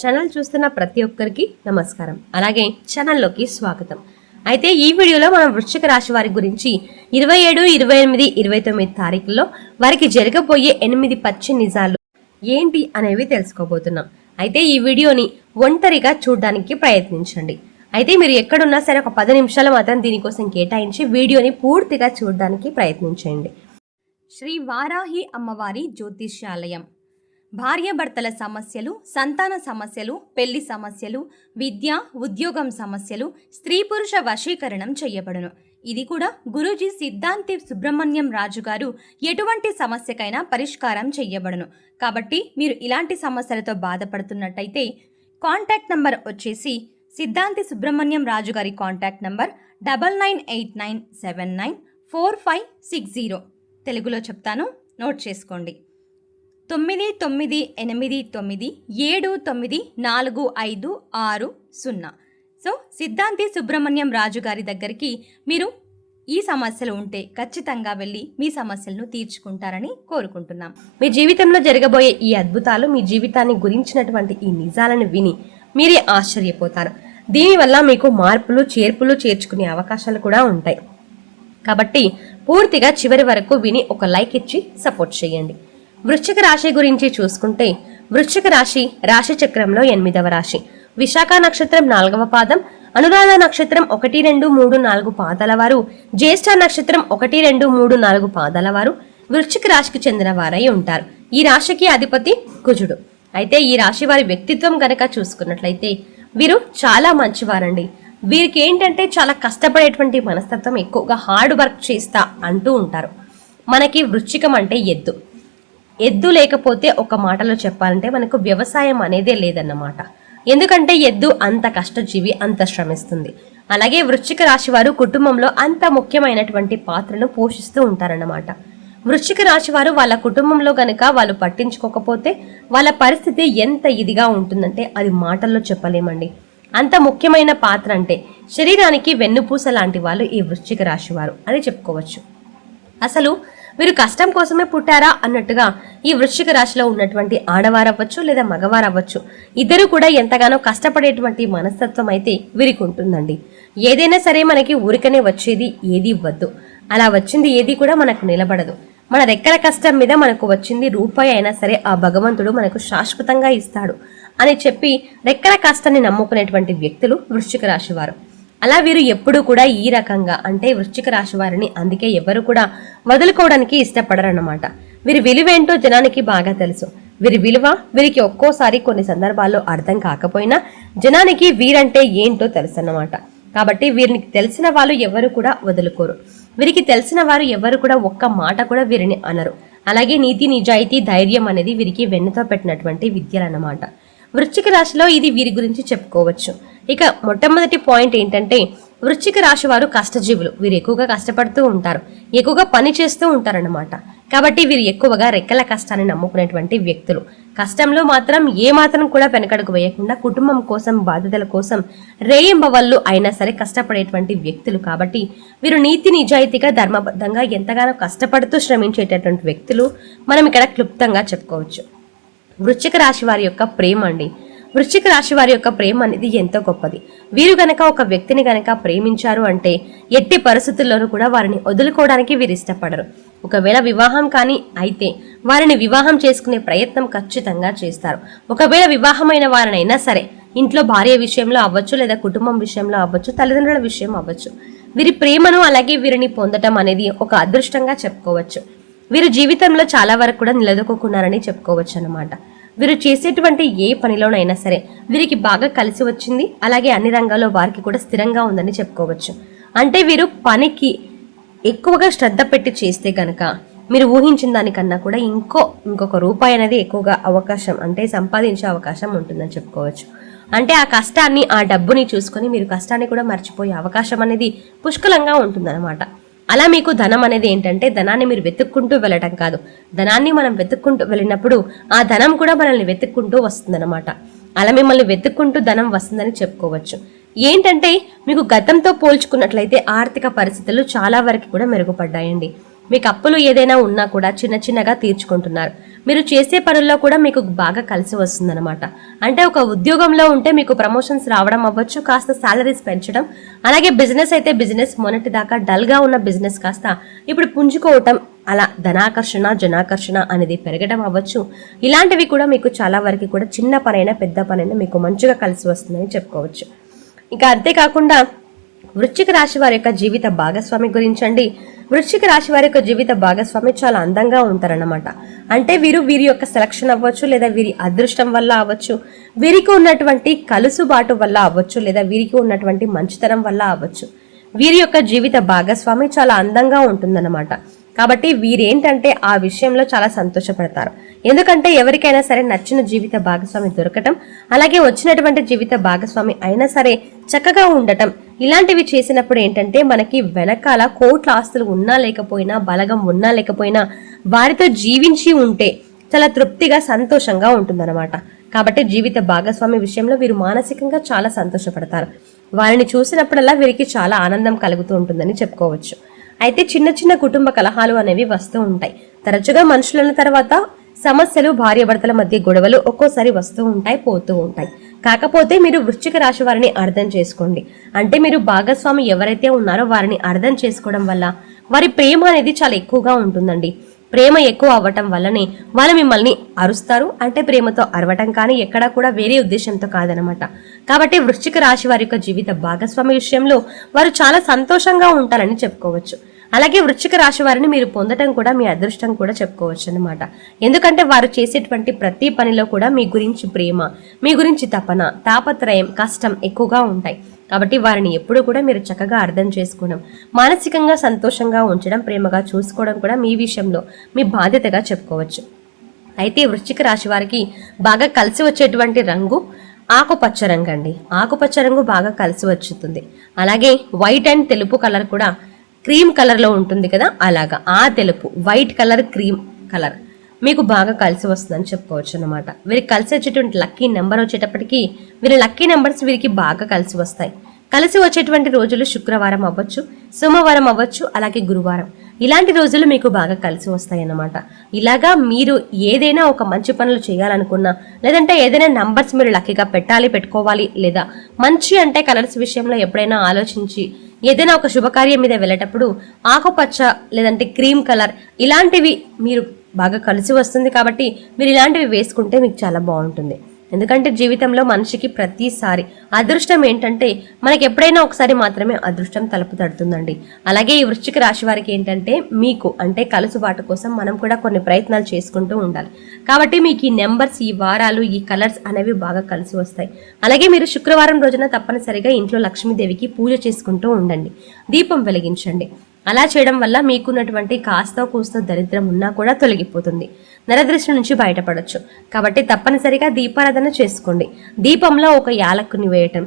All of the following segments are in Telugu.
ఛానల్ చూస్తున్న ప్రతి ఒక్కరికి నమస్కారం. అలాగే ఛానల్లోకి స్వాగతం. అయితే ఈ వీడియోలో మనం వృశ్చిక రాశి వారి గురించి 27, 28, 29 తారీఖుల్లో వారికి జరగబోయే 8 పచ్చి నిజాలు ఏంటి అనేవి తెలుసుకోబోతున్నాం. అయితే ఈ వీడియోని ఒంటరిగా చూడడానికి ప్రయత్నించండి. అయితే మీరు ఎక్కడున్నా సరే ఒక 10 నిమిషాలు మాత్రం దీనికోసం కేటాయించి వీడియోని పూర్తిగా చూడడానికి ప్రయత్నించండి. శ్రీ వారాహి అమ్మవారి జ్యోతిష్యాలయం. భార్యాభర్తల సమస్యలు, సంతాన సమస్యలు, పెళ్లి సమస్యలు, విద్య, ఉద్యోగం సమస్యలు, స్త్రీ పురుష వశీకరణం చేయబడును. ఇది కూడా గురూజీ సిద్ధాంతి సుబ్రహ్మణ్యం రాజు గారు ఎటువంటి సమస్యకైనా పరిష్కారం చేయబడును. కాబట్టి మీరు ఇలాంటి సమస్యలతో బాధపడుతున్నట్టయితే కాంటాక్ట్ నంబర్ వచ్చేసి సిద్ధాంతి సుబ్రహ్మణ్యం రాజు గారి కాంటాక్ట్ నంబర్ 9989794560. తెలుగులో చెప్తాను, నోట్ చేసుకోండి. 9989794560. సో సిద్ధాంతి సుబ్రహ్మణ్యం రాజు గారి దగ్గరికి మీరు ఈ సమస్యలు ఉంటే ఖచ్చితంగా వెళ్ళి మీ సమస్యలను తీర్చుకుంటారని కోరుకుంటున్నాం. మీ జీవితంలో జరగబోయే ఈ అద్భుతాలు, మీ జీవితాన్ని గురించినటువంటి ఈ నిజాలను విని మీరే ఆశ్చర్యపోతారు. దీనివల్ల మీకు మార్పులు, చేర్పులు చేర్చుకునే అవకాశాలు కూడా ఉంటాయి. కాబట్టి పూర్తిగా చివరి వరకు విని ఒక లైక్ ఇచ్చి సపోర్ట్ చేయండి. వృశ్చిక రాశి గురించి చూసుకుంటే, వృశ్చిక రాశి రాశి చక్రంలో 8వ రాశి. విశాఖ నక్షత్రం 4వ పాదం, అనురాధ నక్షత్రం 1, 2, 3, 4 పాదాల వారు, జ్యేష్ఠ నక్షత్రం 1, 2, 3, 4 పాదాల వారు వృశ్చిక రాశికి చెందిన వారై ఉంటారు. ఈ రాశికి అధిపతి కుజుడు. అయితే ఈ రాశి వారి వ్యక్తిత్వం గనక చూసుకున్నట్లయితే వీరు చాలా మంచివారండి. వీరికి ఏంటంటే చాలా కష్టపడేటువంటి మనస్తత్వం, ఎక్కువగా హార్డ్ వర్క్ చేస్తా అంటూ ఉంటారు. మనకి వృశ్చికం అంటే ఎద్దు లేకపోతే ఒక మాటలో చెప్పాలంటే మనకు వ్యవసాయం అనేదే లేదన్నమాట. ఎందుకంటే ఎద్దు అంత కష్టజీవి, అంత శ్రమిస్తుంది. అలాగే వృశ్చిక రాశి వారు కుటుంబంలో అంత ముఖ్యమైనటువంటి పాత్రను పోషిస్తూ ఉంటారన్నమాట. వృశ్చిక రాశి వారు వాళ్ళ కుటుంబంలో గనక వాళ్ళు పట్టించుకోకపోతే వాళ్ళ పరిస్థితి ఎంత ఇదిగా ఉంటుందంటే అది మాటల్లో చెప్పలేమండి. అంత ముఖ్యమైన పాత్ర అంటే శరీరానికి వెన్నుపూస లాంటి వాళ్ళు ఈ వృశ్చిక రాశి వారు అని చెప్పుకోవచ్చు. అసలు వీరు కష్టం కోసమే పుట్టారా అన్నట్టుగా ఈ వృశ్చిక రాశిలో ఉన్నటువంటి ఆడవారు అవ్వచ్చు లేదా మగవారు అవ్వచ్చు, ఇద్దరు కూడా ఎంతగానో కష్టపడేటువంటి మనస్తత్వం అయితే వీరికి ఉంటుందండి. ఏదైనా సరే మనకి ఊరికనే వచ్చేది ఏది ఇవ్వద్దు, అలా వచ్చింది ఏది కూడా మనకు నిలబడదు. మన రెక్కల కష్టం మీద మనకు వచ్చింది రూపాయి అయినా సరే ఆ భగవంతుడు మనకు శాశ్వతంగా ఇస్తాడు అని చెప్పి రెక్కల కష్టాన్ని నమ్ముకునేటువంటి వ్యక్తులు వృశ్చిక రాశి వారు. అలా వీరు ఎప్పుడూ కూడా ఈ రకంగా అంటే వృశ్చిక రాశి వారిని అందుకే ఎవరు కూడా వదులుకోవడానికి ఇష్టపడరన్నమాట. వీరి విలువేంటో జనానికి బాగా తెలుసు. వీరి విలువ వీరికి ఒక్కోసారి కొన్ని సందర్భాల్లో అర్థం కాకపోయినా జనానికి వీరంటే ఏంటో తెలుసు అన్నమాట. కాబట్టి వీరిని తెలిసిన వాళ్ళు ఎవరు కూడా వదులుకోరు. వీరికి తెలిసిన వారు ఎవరు కూడా ఒక్క మాట కూడా వీరిని అనరు. అలాగే నీతి, నిజాయితీ, ధైర్యం అనేది వీరికి వెన్నుతో పెట్టినటువంటి విద్యలన్నమాట. వృశ్చిక రాశిలో ఇది వీరి గురించి చెప్పుకోవచ్చు. ఇక మొట్టమొదటి పాయింట్ ఏంటంటే వృశ్చిక రాశి వారు కష్టజీవులు. వీరు ఎక్కువగా కష్టపడుతూ ఉంటారు, ఎక్కువగా పని చేస్తూ ఉంటారన్నమాట. కాబట్టి వీరు ఎక్కువగా రెక్కల కష్టాన్ని నమ్ముకునేటువంటి వ్యక్తులు. కష్టంలో మాత్రం ఏ మాత్రం కూడా వెనకడుగు వేయకుండా కుటుంబం కోసం, బాధ్యతల కోసం రేయింబవళ్ళు అయినా సరే కష్టపడేటువంటి వ్యక్తులు. కాబట్టి వీరు నీతి, నిజాయితీగా, ధర్మబద్ధంగా ఎంతగానో కష్టపడుతూ శ్రమించేటటువంటి వ్యక్తులు మనం ఇక్కడ క్లుప్తంగా చెప్పుకోవచ్చు. వృశ్చిక రాశి వారి యొక్క ప్రేమ అండి. వృశ్చిక రాశి వారి యొక్క ప్రేమ అనేది ఎంతో గొప్పది. వీరు గనక ఒక వ్యక్తిని గనక ప్రేమించారు అంటే ఎట్టి పరిస్థితుల్లోనూ కూడా వారిని వదులుకోవడానికి వీరు ఇష్టపడరు. ఒకవేళ వివాహం కానీ అయితే వారిని వివాహం చేసుకునే ప్రయత్నం ఖచ్చితంగా చేస్తారు. ఒకవేళ వివాహమైన వారినైనా సరే ఇంట్లో భార్య విషయంలో అవ్వచ్చు, లేదా కుటుంబం విషయంలో అవ్వచ్చు, తల్లిదండ్రుల విషయం అవ్వచ్చు, వీరి ప్రేమను అలాగే వీరిని పొందటం అనేది ఒక అదృష్టంగా చెప్పుకోవచ్చు. వీరు జీవితంలో చాలా వరకు కూడా నిలదొక్కున్నారని చెప్పుకోవచ్చు అన్నమాట. వీరు చేసేటువంటి ఏ పనిలోనైనా సరే వీరికి బాగా కలిసి వచ్చింది, అలాగే అన్ని రంగాల్లో వారికి కూడా స్థిరంగా ఉందని చెప్పుకోవచ్చు. అంటే వీరు పనికి ఎక్కువగా శ్రద్ధ పెట్టి చేస్తే గనక మీరు ఊహించిన దానికన్నా కూడా ఇంకొక రూపాయి అనేది ఎక్కువగా అవకాశం అంటే సంపాదించే అవకాశం ఉంటుందని చెప్పుకోవచ్చు. అంటే ఆ కష్టాన్ని, ఆ డబ్బుని చూసుకొని మీరు కష్టాన్ని కూడా మర్చిపోయే అవకాశం అనేది పుష్కలంగా ఉంటుందన్నమాట. అలా మీకు ధనం అనేది ఏంటంటే ధనాన్ని మీరు వెతుక్కుంటూ వెళ్ళటం కాదు, ధనాన్ని మనం వెతుక్కుంటూ వెళ్ళినప్పుడు ఆ ధనం కూడా మనల్ని వెతుక్కుంటూ వస్తుందన్నమాట. అలా మిమ్మల్ని వెతుక్కుంటూ ధనం వస్తుందని చెప్పుకోవచ్చు. ఏంటంటే మీకు గతంతో పోల్చుకున్నట్లయితే ఆర్థిక పరిస్థితులు చాలా వరకు కూడా మెరుగుపడ్డాయండి. మీకు అప్పులు ఏదైనా ఉన్నా కూడా చిన్న చిన్నగా తీర్చుకుంటున్నారు. మీరు చేసే పనుల్లో కూడా మీకు బాగా కలిసి వస్తుందన్నమాట. అంటే ఒక ఉద్యోగంలో ఉంటే మీకు ప్రమోషన్స్ రావడం అవ్వచ్చు, కాస్త సాలరీస్ పెంచడం, అలాగే బిజినెస్ అయితే బిజినెస్ మొన్నటి దాకా డల్ గా ఉన్న బిజినెస్ కాస్త ఇప్పుడు పుంజుకోవటం, అలా ధనాకర్షణ జనాకర్షణ అనేది పెరగడం అవ్వచ్చు. ఇలాంటివి కూడా మీకు చాలా వరకు కూడా చిన్న పనైనా పెద్ద పనైనా మీకు మంచిగా కలిసి వస్తుందని చెప్పుకోవచ్చు. ఇంకా అంతేకాకుండా వృశ్చిక రాశి వారి యొక్క జీవిత భాగస్వామి గురించండి. వృశ్చిక రాశి వారి యొక్క జీవిత భాగస్వామి చాలా అందంగా ఉంటారన్నమాట. అంటే వీరి యొక్క సెలక్షన్ అవ్వచ్చు, లేదా వీరి అదృష్టం వల్ల అవ్వచ్చు, వీరికి ఉన్నటువంటి కలుసుబాటు వల్ల అవ్వచ్చు, లేదా వీరికి ఉన్నటువంటి మంచితనం వల్ల అవ్వచ్చు. వీరి యొక్క జీవిత భాగస్వామి చాలా అందంగా ఉంటుందన్నమాట. కాబట్టి వీరేంటంటే ఆ విషయంలో చాలా సంతోషపడతారు. ఎందుకంటే ఎవరికైనా సరే నచ్చిన జీవిత భాగస్వామి దొరకటం, అలాగే వచ్చినటువంటి జీవిత భాగస్వామి అయినా సరే చక్కగా ఉండటం, ఇలాంటివి చేసినప్పుడు ఏంటంటే మనకి వెనకాల కోట్ల ఆస్తులు ఉన్నా లేకపోయినా, బలగం ఉన్నా లేకపోయినా, వారితో జీవించి ఉంటే చాలా తృప్తిగా సంతోషంగా ఉంటుందన్నమాట. కాబట్టి జీవిత భాగస్వామి విషయంలో వీరు మానసికంగా చాలా సంతోషపడతారు. వారిని చూసినప్పుడల్లా వీరికి చాలా ఆనందం కలుగుతూ ఉంటుందని చెప్పుకోవచ్చు. అయితే చిన్న చిన్న కుటుంబ కలహాలు అనేవి వస్తూ ఉంటాయి. తరచుగా మనుషులన్న తర్వాత సమస్యలు, భార్యాభర్తల మధ్య గొడవలు ఒక్కోసారి వస్తూ ఉంటాయి, పోతూ ఉంటాయి. కాకపోతే మీరు వృశ్చిక రాశి వారిని అర్థం చేసుకోండి. అంటే మీరు భాగస్వామి ఎవరైతే ఉన్నారో వారిని అర్థం చేసుకోవడం వల్ల వారి ప్రేమ అనేది చాలా ఎక్కువగా ఉంటుందండి. ప్రేమ ఎక్కువ అవ్వటం వల్లనే వాళ్ళు మిమ్మల్ని అరుస్తారు. అంటే ప్రేమతో అరవటం కానీ ఎక్కడా కూడా వేరే ఉద్దేశంతో కాదనమాట. కాబట్టి వృశ్చిక రాశి వారి యొక్క జీవిత భాగస్వామి విషయంలో వారు చాలా సంతోషంగా ఉంటారని చెప్పుకోవచ్చు. అలాగే వృశ్చిక రాశి వారిని మీరు పొందటం కూడా మీ అదృష్టం కూడా చెప్పుకోవచ్చు అనమాట. ఎందుకంటే వారు చేసేటువంటి ప్రతి పనిలో కూడా మీ గురించి ప్రేమ, మీ గురించి తపన, తాపత్రయం, కష్టం ఎక్కువగా ఉంటాయి. కాబట్టి వారిని ఎప్పుడు కూడా మీరు చక్కగా అర్థం చేసుకోవడం, మానసికంగా సంతోషంగా ఉంచడం, ప్రేమగా చూసుకోవడం కూడా మీ విషయంలో మీ బాధ్యతగా చెప్పుకోవచ్చు. అయితే వృశ్చిక రాశి వారికి బాగా కలిసి వచ్చేటువంటి రంగు ఆకుపచ్చ రంగు అండి. ఆకుపచ్చ రంగు బాగా కలిసి వచ్చుతుంది. అలాగే వైట్ అండ్ తెలుపు కలర్ కూడా క్రీమ్ కలర్ లో ఉంటుంది కదా, అలాగా ఆ తెలుపు, వైట్ కలర్, క్రీమ్ కలర్ మీకు బాగా కలిసి వస్తుందని చెప్పుకోవచ్చు అనమాట. వీరికి కలిసి వచ్చేటువంటి లక్కీ నెంబర్ వచ్చేటప్పటికి వీరి లక్కీ నెంబర్స్ వీరికి బాగా కలిసి వస్తాయి. కలిసి వచ్చేటువంటి రోజులు శుక్రవారం అవ్వచ్చు, సోమవారం అవ్వచ్చు, అలాగే గురువారం. ఇలాంటి రోజులు మీకు బాగా కలిసి వస్తాయి అన్నమాట. ఇలాగా మీరు ఏదైనా ఒక మంచి పనులు చేయాలనుకున్నా, లేదంటే ఏదైనా నంబర్స్ మీరు లక్కీగా పెట్టుకోవాలి, లేదా మంచి అంటే కలర్స్ విషయంలో ఎప్పుడైనా ఆలోచించి ఏదైనా ఒక శుభకార్యం మీద వెళ్ళేటప్పుడు ఆకుపచ్చ లేదంటే క్రీమ్ కలర్ ఇలాంటివి మీరు బాగా కలిసి వస్తుంది. కాబట్టి మీరు ఇలాంటివి వేసుకుంటే మీకు చాలా బాగుంటుంది. ఎందుకంటే జీవితంలో మనిషికి ప్రతిసారి అదృష్టం ఏంటంటే మనకి ఎప్పుడైనా ఒకసారి మాత్రమే అదృష్టం తలుపు తడుతుందండి. అలాగే ఈ వృశ్చిక రాశి వారికి ఏంటంటే మీకు అంటే కలుసుబాటు కోసం మనం కూడా కొన్ని ప్రయత్నాలు చేసుకుంటూ ఉండాలి. కాబట్టి మీకు ఈ నెంబర్స్, ఈ వారాలు, ఈ కలర్స్ అనేవి బాగా కలిసి వస్తాయి. అలాగే మీరు శుక్రవారం రోజున తప్పనిసరిగా ఇంట్లో లక్ష్మీదేవికి పూజ చేసుకుంటూ ఉండండి, దీపం వెలిగించండి. అలా చేయడం వల్ల మీకున్నటువంటి కాస్త కూస్తో దరిద్రం ఉన్నా కూడా తొలగిపోతుంది, నరదృష్టి నుంచి బయటపడొచ్చు. కాబట్టి తప్పనిసరిగా దీపారాధన చేసుకోండి. దీపంలో ఒక యాలక్కుని వేయటం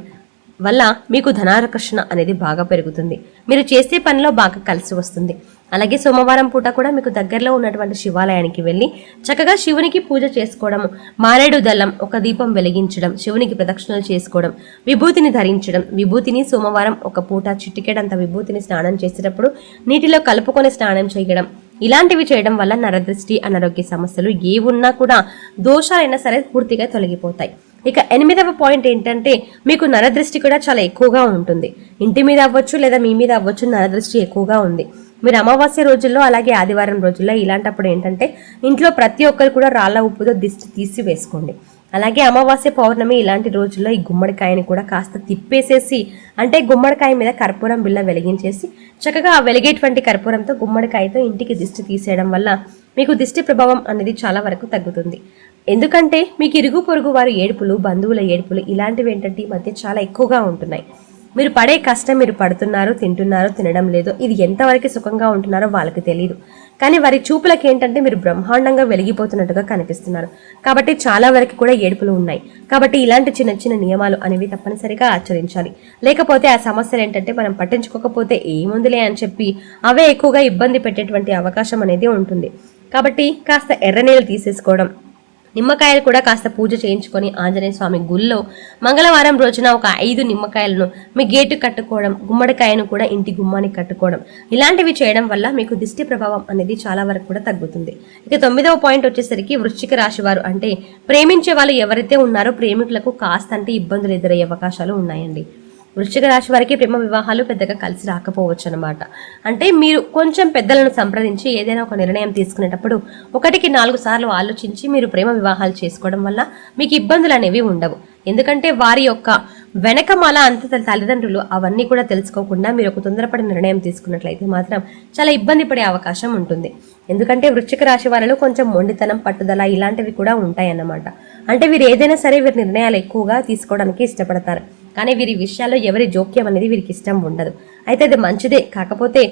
వల్ల మీకు ధనాకర్షణ అనేది బాగా పెరుగుతుంది. మీరు చేసే పనిలో బాగా కలిసి వస్తుంది. అలాగే సోమవారం పూట కూడా మీకు దగ్గరలో ఉన్నటువంటి శివాలయానికి వెళ్ళి చక్కగా శివునికి పూజ చేసుకోవడము, మారేడు దళం ఒక దీపం వెలిగించడం, శివునికి ప్రదక్షిణలు చేసుకోవడం, విభూతిని ధరించడం. విభూతిని సోమవారం ఒక పూట చిటికెడంత విభూతిని స్నానం చేసేటప్పుడు నీటిలో కలుపుకొని స్నానం చేయడం, ఇలాంటివి చేయడం వల్ల నరదృష్టి, అనారోగ్య సమస్యలు ఏ ఉన్నా కూడా దోషాలైనా సరే పూర్తిగా తొలగిపోతాయి. ఇక 8వ పాయింట్ ఏంటంటే మీకు నరదృష్టి కూడా చాలా ఎక్కువగా ఉంటుంది. ఇంటి మీద అవ్వచ్చు, లేదా మీ మీద అవ్వచ్చు, నరదృష్టి ఎక్కువగా ఉంది. మీరు అమావాస్య రోజుల్లో అలాగే ఆదివారం రోజుల్లో ఇలాంటప్పుడు ఏంటంటే ఇంట్లో ప్రతి ఒక్కరు కూడా రాళ్ల ఉప్పుతో దిష్టి తీసి వేసుకోండి. అలాగే అమావాస్య, పౌర్ణమి ఇలాంటి రోజుల్లో ఈ గుమ్మడికాయని కూడా కాస్త తిప్పేసేసి, అంటే గుమ్మడికాయ మీద కర్పూరం బిళ్ళ వెలిగించేసి చక్కగా ఆ వెలిగేటువంటి కర్పూరంతో గుమ్మడికాయతో ఇంటికి దిష్టి తీసేయడం వల్ల మీకు దిష్టి ప్రభావం అనేది చాలా వరకు తగ్గుతుంది. ఎందుకంటే మీకు ఇరుగు పొరుగు వారి ఏడుపులు, బంధువుల ఏడుపులు ఇలాంటివి ఏంటంటే ఈ మధ్య చాలా ఎక్కువగా ఉంటున్నాయి. మీరు పడే కష్టం, మీరు పడుతున్నారు, తింటున్నారు, తినడం లేదు, ఇది ఎంతవరకు సుఖంగా ఉంటున్నారో వాళ్ళకి తెలియదు. కానీ వారి చూపులకి ఏంటంటే మీరు బ్రహ్మాండంగా వెలిగిపోతున్నట్టుగా కనిపిస్తున్నారు. కాబట్టి చాలా వరకు కూడా ఏడుపులు ఉన్నాయి. కాబట్టి ఇలాంటి చిన్న చిన్న నియమాలు అనేవి తప్పనిసరిగా ఆచరించాలి. లేకపోతే ఆ సమస్యలు ఏంటంటే మనం పట్టించుకోకపోతే ఏముందిలే అని చెప్పి అవే ఎక్కువగా ఇబ్బంది పెట్టేటువంటి అవకాశం అనేది ఉంటుంది. కాబట్టి కాస్త ఎర్ర నీళ్ళు తీసేసుకోవడం, నిమ్మకాయలు కూడా కాస్త పూజ చేయించుకొని ఆంజనేయ స్వామి గుళ్ళో మంగళవారం రోజున ఒక 5 నిమ్మకాయలను మీ గేటు కట్టుకోవడం, గుమ్మడికాయను కూడా ఇంటి గుమ్మానికి కట్టుకోవడం, ఇలాంటివి చేయడం వల్ల మీకు దిష్టి ప్రభావం అనేది చాలా వరకు కూడా తగ్గుతుంది. ఇక 9వ పాయింట్ వచ్చేసరికి వృశ్చిక రాశి వారు, అంటే ప్రేమించే వాళ్ళు ఎవరైతే ఉన్నారో ప్రేమికులకు కాస్త అంటే ఇబ్బందులు ఎదురయ్యే అవకాశాలు ఉన్నాయండి. వృశ్చిక రాశి వారికి ప్రేమ వివాహాలు పెద్దగా కలిసి రాకపోవచ్చు అనమాట. అంటే మీరు కొంచెం పెద్దలను సంప్రదించి ఏదైనా ఒక నిర్ణయం తీసుకునేటప్పుడు 1కి 4 సార్లు ఆలోచించి మీరు ప్రేమ వివాహాలు చేసుకోవడం వల్ల మీకు ఇబ్బందులు అనేవి ఉండవు. ఎందుకంటే వారి యొక్క వెనకమాల అంత తల్లిదండ్రులు అవన్నీ కూడా తెలుసుకోకుండా మీరు ఒక తొందరపడి నిర్ణయం తీసుకున్నట్లయితే మాత్రం చాలా ఇబ్బంది పడే అవకాశం ఉంటుంది. ఎందుకంటే వృశ్చిక రాశి వారిలో కొంచెం మొండితనం, పట్టుదల ఇలాంటివి కూడా ఉంటాయన్నమాట. అంటే వీరు ఏదైనా సరే వీరి నిర్ణయాలు ఎక్కువగా తీసుకోవడానికి ఇష్టపడతారు, కానీ వీరి విషయాల్లో ఎవరి జోక్యం అనేది వీరికి ఇష్టం ఉండదు. అయితే అది మంచిదే, కాకపోతే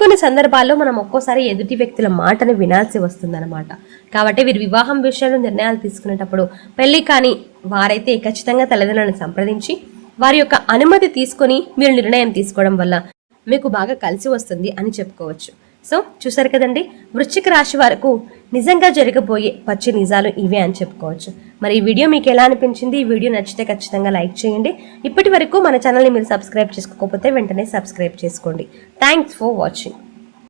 కొన్ని సందర్భాల్లో మనం ఒక్కోసారి ఎదుటి వ్యక్తుల మాటను వినాల్సి వస్తుందన్నమాట. కాబట్టి వీరి వివాహం విషయంలో నిర్ణయాలు తీసుకునేటప్పుడు పెళ్లి కానీ వారైతే ఖచ్చితంగా తల్లిదండ్రులను సంప్రదించి వారి యొక్క అనుమతి తీసుకొని మీరు నిర్ణయం తీసుకోవడం వల్ల మీకు బాగా కలిసి వస్తుంది అని చెప్పుకోవచ్చు. సో చూసారు కదండి, వృశ్చిక రాశి వారికి నిజంగా జరగబోయే పచ్చి నిజాలు ఇవే అని చెప్పుకోవచ్చు. మరి ఈ వీడియో మీకు ఎలా అనిపించింది? ఈ వీడియో నచ్చితే ఖచ్చితంగా లైక్ చేయండి. ఇప్పటి వరకు మన ఛానల్ని మీరు సబ్స్క్రైబ్ చేసుకోకపోతే వెంటనే సబ్స్క్రైబ్ చేసుకోండి. Thanks for watching.